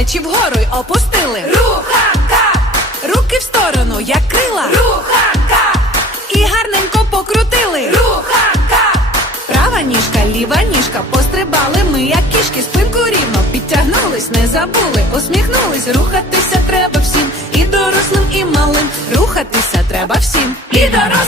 плечі вгору й опустили. Руханка, Руки в сторону, як крила. руханка, І гарненько покрутили. руханка, Права ніжка, ліва ніжка, пострибали ми, як кішки, спинку рівно підтягнулись, не забули, усміхнулись, рухатися треба всім, і дорослим, і малим. Рухатися треба всім, і дорослим,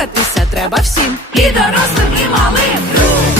Рухатися треба всім. і дорослим, і малим.